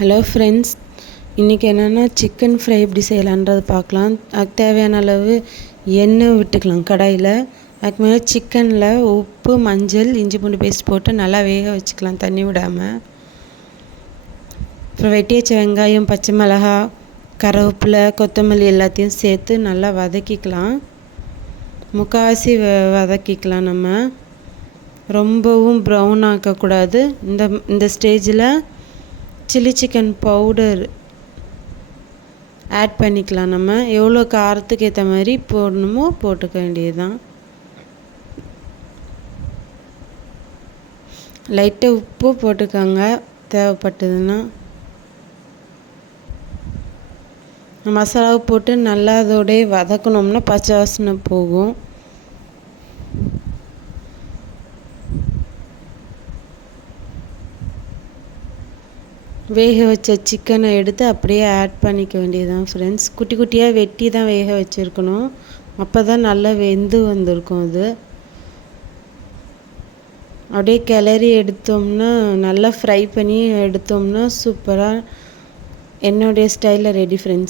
Hello friends, இன்றைக்கி என்னென்னா chicken fry எப்படி செய்யலான்றது பார்க்கலாம். அதுக்கு தேவையான அளவு எண்ணெய் விட்டுக்கலாம் கடாயில். அதுக்கு மேலே சிக்கனில் உப்பு, மஞ்சள், இஞ்சி பூண்டு பேஸ்ட் போட்டு நல்லா வேக வச்சுக்கலாம் தண்ணி விடாமல். அப்புறம் வெட்டி வச்ச வெங்காயம், பச்சை மிளகாய், கருவேப்பிலை, கொத்தமல்லி எல்லாத்தையும் சேர்த்து நல்லா வதக்கிக்கலாம். முக்கால்வாசி வதக்கிக்கலாம். நம்ம ரொம்பவும் ப்ரௌன் ஆக்கக்கூடாது. இந்த ஸ்டேஜில் சில்லி சிக்கன் பவுடர் ஆட் பண்ணிக்கலாம். நம்ம எவ்வளோ காரத்துக்கு ஏற்ற மாதிரி போடணுமோ போட்டுக்க வேண்டியது தான். லைட்டாக உப்பு போட்டுக்கோங்க தேவைப்பட்டதுன்னா. மசாலாவை போட்டு நல்லா அதோடய வதக்கணும்னா பச்சை வாசனை போகும். வேக வச்ச சிக்கனை எடுத்து அப்படியே ஆட் பண்ணிக்க வேண்டியது தான் ஃப்ரெண்ட்ஸ். குட்டி குட்டியாக வெட்டி தான் வேக வச்சுருக்கணும். அப்போ தான் நல்லா வெந்து வந்திருக்கும். அது அப்படியே கிளறி எடுத்தோம்னா, நல்லா ஃப்ரை பண்ணி எடுத்தோம்னா சூப்பராக என்னுடைய ஸ்டைலில் ரெடி ஃப்ரெண்ட்ஸ்.